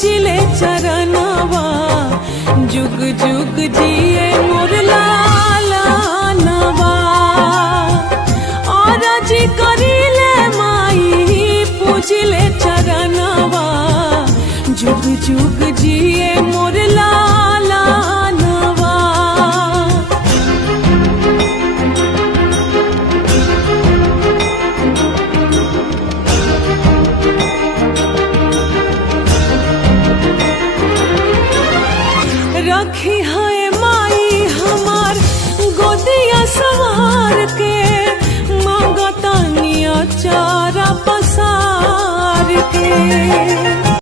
पूजिले चरणवा जुग जुग जिए मोर लालनवा और जी करिले माई पूजिले चरणवा जुग जुग जिए